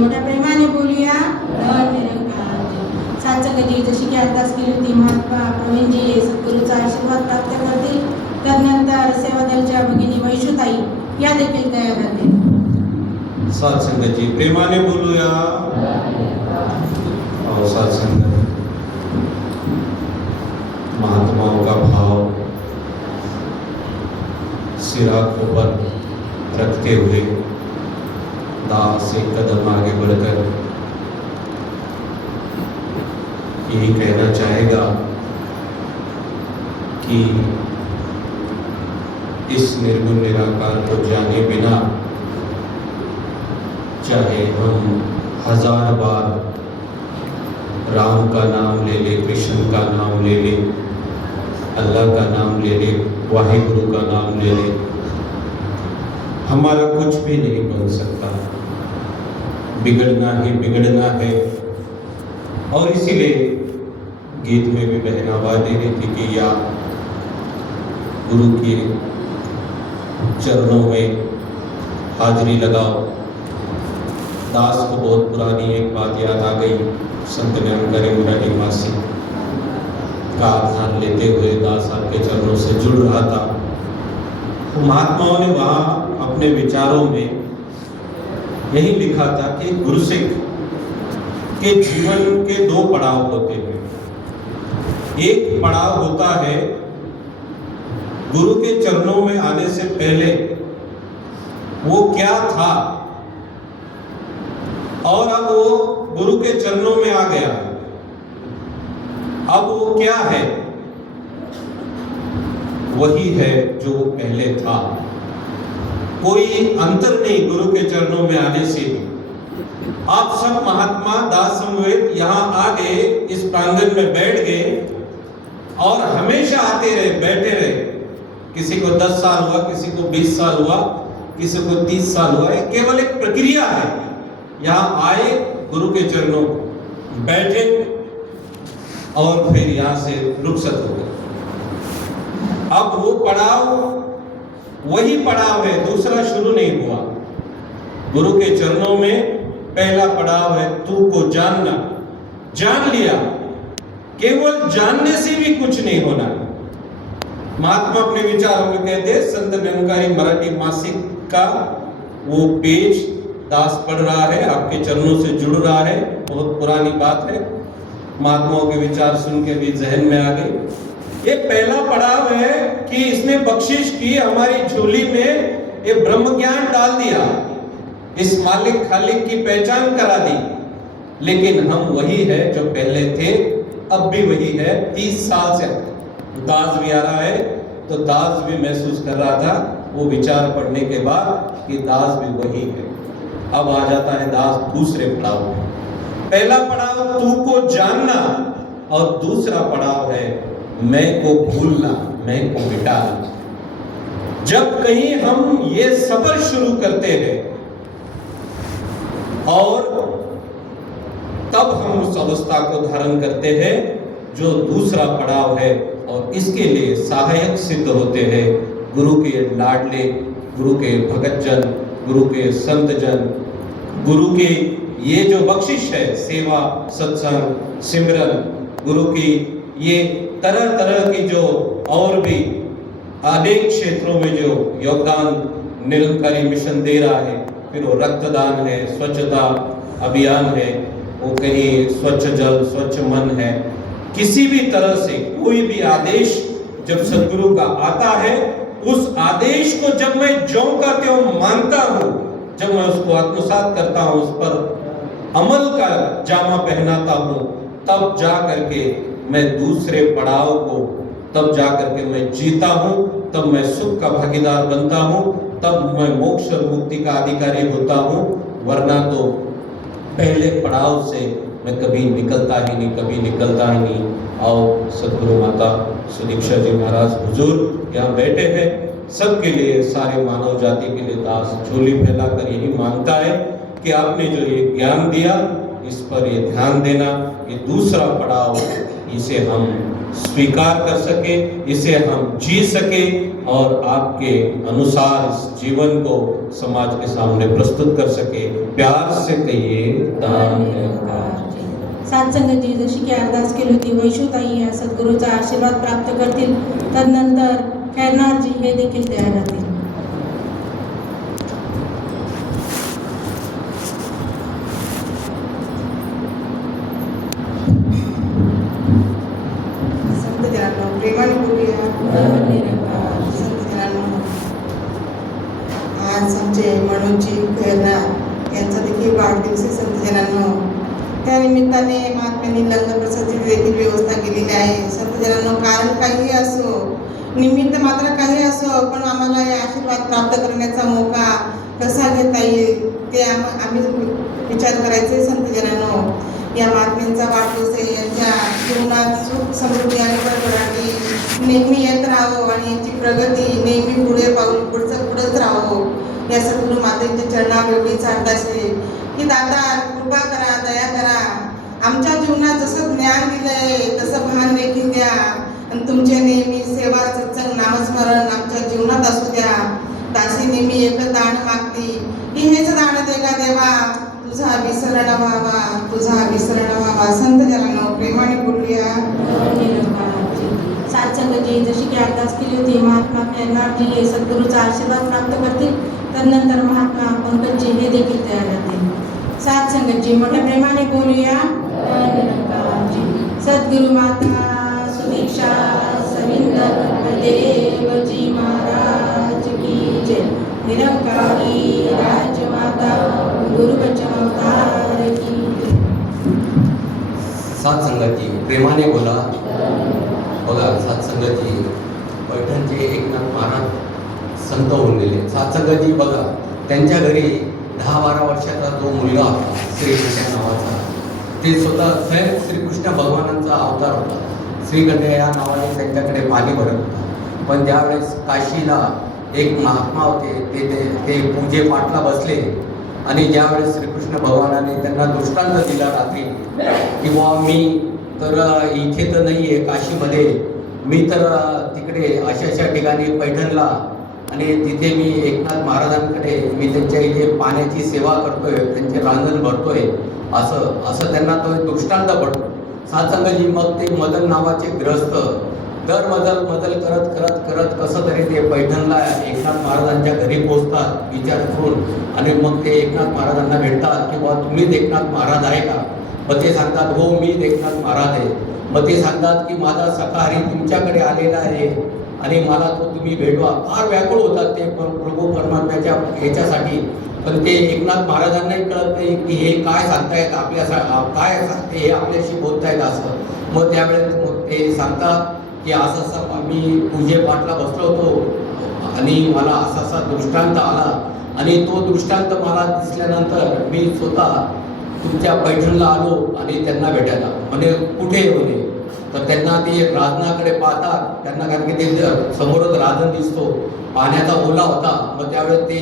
मोठ्या प्रेमाने बोलूया. सात संगती जशी की अर्थास केली होती, महात्मा प्रवीणजी सद्गुरूचा आशीर्वाद प्राप्त करतील. त्यानंतर सेवादलच्या भगिनी वैशुताई या देखील तयार राहतील. सात संगती प्रेमाने बोलूया. और सात संगत महात्माओं का भाव सिरा को पर रखते हुए दास एक कदम आगे बढ़कर यही कहना चाहेगा कि इस निर्गुण निराकार को जाने बिना चाहे हम 1000 बार राम का नाम ले ले, कृष्ण का नाम ले ले, अल्लाह का नाम ले ले, वाहिगुरु का नाम ले ले, हमारा कुछ भी नहीं बन सकता. बिगड़ना ही बिगड़ना है. और इसीलिए गीत में भी बहन आवाज दे रही थी कि या गुरु के चरणों में हाजिरी लगाओ. दास को बहुत पुरानी एक बात याद आ गई. संत निरंकारी मुरारी मासी का आधार लेते हुए दास आपके चरणों से जुड़ रहा था. तो महात्माओं ने वहाँ अपने विचारों में यही लिखा था कि गुरुसिख के जीवन के 2 पड़ाव होते हैं. एक पड़ाव होता है गुरु के चरणों में आने से पहले वो क्या था और अब वो गुरु के चरणों में आ गया, अब वो क्या है. वही है जो पहले था. कोई अंतर नहीं गुरु के चरणों में आने से. आप सब महात्मा दास समवेत यहाँ आ गए, इस प्रांगण में बैठ गए और हमेशा आते रहे, बैठे रहे. किसी को 10 साल हुआ, किसी को 20 साल हुआ, किसी को 30 साल हुआ. ये केवल एक प्रक्रिया है. यहाँ आए, गुरु के चरणों बैठे और फिर यहाँ से रुखसत हो गए. अब वो पड़ाव वही पड़ाव है, दूसरा शुरू नहीं हुआ. गुरु के चरणों में पहला पड़ाव है तू को जानना. जान लिया, केवल जानने से भी कुछ नहीं होना. महात्मा अपने विचारों में कहते हैं, संत निरंकारी मराठी मासिक का वो पेज दास पढ़ रहा है, आपके चरणों से जुड़ रहा है. बहुत पुरानी बात है, महात्माओं के विचार सुन के भी जहन में आ गई. ये पहला पड़ाव है कि इसने बख्शिश की, हमारी झोली में ये ब्रह्म ज्ञान डाल दिया, इस मालिक खालिक की पहचान करा दी. लेकिन हम वही है जो पहले थे, अब भी वही है। 30 साल से दास भी आ रहा है, तो दास भी महसूस कर रहा था वो विचार पढ़ने के बाद कि दास भी वही है। अब आ जाता है दास दूसरे पड़ाव में। पहला पड़ाव तू को जानना, और दूसरा पड़ाव है मैं को भूलना, मैं को मिटाना। जब कहीं हम ये सफर शुरू करते हैं और तब हम उस अवस्था को धारण करते हैं जो दूसरा पड़ाव है, और इसके लिए सहायक सिद्ध होते हैं गुरु के लाडले, गुरु के भगतजन, गुरु के संतजन, गुरु के ये जो बख्शिश है, सेवा, सत्संग, सिमरन, गुरु की ये तरह तरह की जो और भी अनेक क्षेत्रों में जो योगदान निरंकारी मिशन दे रहा है, फिर वो रक्तदान है, स्वच्छता अभियान है, वो कहीं स्वच्छ जल, स्वच्छ मन है। किसी भी तरह से कोई भी आदेश जब सदगुरु का आता है, उस आदेश को जब मैं ज्यों का त्यों मानता हूँ, जब मैं उसको आत्मसात करता हूँ, उस पर अमल का जामा पहनाता हूँ, तब जा करके मैं दूसरे पड़ाव को, तब जा करके मैं जीता हूँ, तब मैं सुख का भागीदार बनता हूँ, तब मैं मोक्ष और मुक्ति का अधिकारी होता हूँ। वरना तो पहले पड़ाव से मैं कभी निकलता ही नहीं, कभी निकलता ही नहीं। आओ सदगुरु माता सुदीक्षा जी महाराज हुजूर यहाँ बैठे हैं, सबके लिए, सारे मानव जाति के लिए दास झोली फैलाकर यही मांगता है कि आपने जो ये ज्ञान दिया, इस पर ये ध्यान देना। ये दूसरा पड़ाव, इसे हम स्वीकार कर सके, इसे हम जी सके और आपके अनुसार इस जीवन को समाज के सामने प्रस्तुत कर सके। प्यार से कहिए दान निरंकार। सात संगत जी जशी की अरदास केली होती, वैशुताई या सद्गुरूचा आशीर्वाद प्राप्त करतील, तदनंतर खैरनार जी हे देखील तयार राहतील। प्रेमाने बोलूया। संत जनांनो, आज आमचे मनोजी खैरनार यांचा देखील वाढदिवस आहे। संत जनांनो, त्या निमित्ताने महात्म्यांनी लंगर प्रसादची देखील व्यवस्था केलेली आहे। संत जनांनो, कारण काही असो, निमित्त मात्र काही असो, पण आम्हाला हे आशीर्वाद प्राप्त करण्याचा मौका कसा घेता येईल ते आम्ही विचार करायचे। संत जनांनो, या महात्म्यांचा वाढदिवस आहे, यांच्या जीवनात सुख समृद्धी आणि भरभराटी नेहमी येत राहावं आणि यांची प्रगती नेहमी पुढेच राहावं। या सद्गुरू मातेच्या चरणावर एवढीच अरदास आहे की दादा कृपा करा, दया करा, आमच्या जीवनात जसं ज्ञान दिलंय तसं भान देखील द्या, आणि तुमचे नेहमी सेवा, सत्संग, नामस्मरण आमच्या जीवनात असू द्या। दासी नेहमी एकच दान मागती की हेच दान दे का देवा, तुझा विसरण व्हावा, तुझा विसरण व्हावा। संत जनांनो, प्रेमाने बोलूया। सात संगत जी जशी की अरदास केली होती, महात्मा खैरनार जी हे सद्गुरूचा आशीर्वाद प्राप्त करतील, तदनंतर महात्मा पंकज जी हे देखील तयार राहतील। सात संगत जी मोठ्या प्रेमाने बोलूया। सद्गुरु माता सुदीक्षा सविंदर देव जी महाराज की जय। निरंकारी राजमाता गुरु बचाव अवतार की जय। सात संगत जी प्रेमाने बोला। बघा सात संगत जी, पैठणचे एकनाथ महाराज संत होऊन गेले। सात संगत जी बघा, त्यांच्या घरी 10-12 वर्षाचा जो मुलगा होता श्रीकृष्ण नावाचा, ते स्वतः स्वयं श्रीकृष्ण भगवानांचा अवतार होता। श्रीकंठ या नावाने त्यांच्याकडे पाणी भरत होता। पण ज्यावेळेस काशीला एक महात्मा होते, ते पूजे पाठला बसले, आणि ज्यावेळेस श्रीकृष्ण भगवानाने त्यांना दृष्टांत दिला रात्री की बुवा मी तर इथे तर नाही आहे काशीमध्ये, मी तर तिकडे अशा ठिकाणी पैठणला, आणि तिथे मी एकनाथ महाराजांकडे मी त्यांच्या इथे पाण्याची सेवा करतोय, त्यांचे रांजण भरतोय, असं त्यांना तो दृष्टांत पडतो। सात संगत जी, मग ते मदन नावाचे ग्रस्त दर मदल करत कसं तरी ते पैठणला एकनाथ महाराजांच्या घरी पोहोचतात विचार करून, आणि मग ते एकनाथ महाराजांना भेटतात की बुवा तुम्हीच एकनाथ महाराज आहे का? मग ते सांगतात हो मी एकनाथ महाराज आहे। मग ते सांगतात की माझा सखा हरी तुमच्याकडे आलेला आहे आणि मला तो तुम्ही भेटवा। फार व्याकुळ होतात ते प्रभू परमात्म्याच्या ह्याच्यासाठी, पण ते एकनाथ महाराजांनाही कळत नाही की हे काय सांगतायत काय सांगते हे आपल्याशी बोलतायत असं. मग त्यावेळेस मग ते सांगतात की असं असं मी पूजेपाठला बसलो होतो आणि मला असा असा दृष्टांत आला आणि तो दृष्टांत मला दिसल्यानंतर मी स्वतः तुमच्या पैठणला आलो आणि त्यांना भेटायला. म्हणे कुठे म्हणे, तर त्यांना ते राजनाकडे पाहतात, त्यांना कारण की ते समोरच राजन दिसतो, पाण्याचा ओला होता. मग त्यावेळेस ते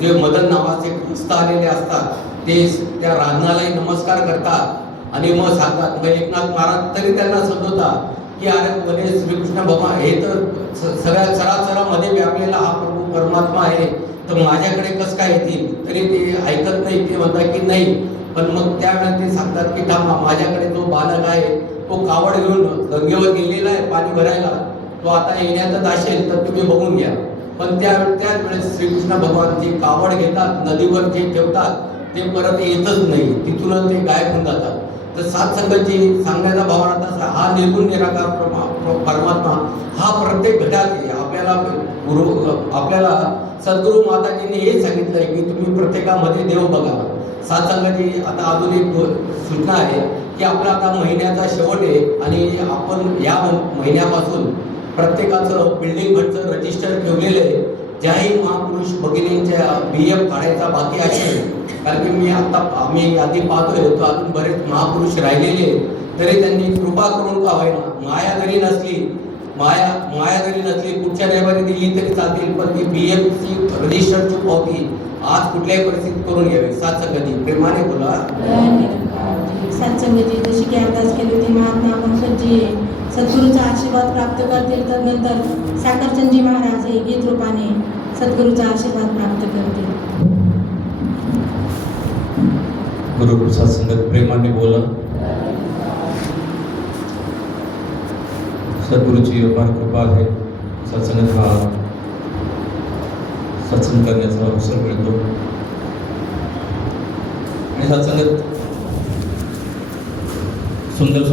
जे मदन नावाचे ग्रस्त आलेले असतात ते त्या राजनालाही नमस्कार करतात आणि मग सांगतात. मग एकनाथ महाराज तरी त्यांना समजवतात की अरे म्हणे श्रीकृष्ण भगवान हे तर सगळ्या चराचरामध्ये व्यापलेला हा प्रभू परमात्मा आहे, तर माझ्याकडे कसं काय येतील. तरी ते ऐकत नाही, ते म्हणतात की नाही. पण मग त्यावेळेस ते सांगतात की थांबा, माझ्याकडे जो बालक आहे तो कावड घेऊन गंगेवर गेलेला आहे पाणी भरायला, तो आता येण्यातच असेल तर तुम्ही बघून घ्या. पण त्याच वेळेस श्रीकृष्ण भगवान जे कावड घेतात नदीवर जे ठेवतात ते परत येतच नाही, तिथूनच ते गायब होऊन जातात. तर सात संगती सांगण्याचा भावना तसा हा निर्गुण निराकार परमात्मा हा प्रत्येक घटात आहे. आपल्याला सद्गुरू माताजींनी हे सांगितलंय की तुम्ही प्रत्येकामध्ये देव बघा. सात संगती आता अजून एक सूचना आहे की आपला आता महिन्याचा शेवट आहे आणि आपण या महिन्यापासून प्रत्येकाचं बिल्डिंग फंडचं रजिस्टर ठेवलेलं आहे. ज्याही महापुरुष भगिनींच्या BF काढायचा बाकी असेल, कारण की आम्ही यादी पाहतोय तो अजून बरेच महापुरुष राहिलेले, तरी त्यांनी कृपा करून का होईना माया जरी नसली पुढच्या रविवारी दिली तरी चालतील, पण ती BFची रजिस्टरची पावती आज कुठल्याही परिस्थितीत करून घ्यावी. सात संगती प्रेमाने बोला. सत्संगती जशी की अभ्यास केली होती महात्मा पंकजी सद्गुरूचा आशीर्वाद प्राप्त करतील, तदनंतर साखरचंदजी महाराज हे गीत रूपाने सद्गुरूचा आशीर्वाद प्राप्त करतील. गुरु सत्संगत प्रेमाने बोला. सद्गुरूची अपार कृपा आहे. सत्संगत हा सत्संग करण्याचा अवसर मिळतो आणि सत्संगत सुंदर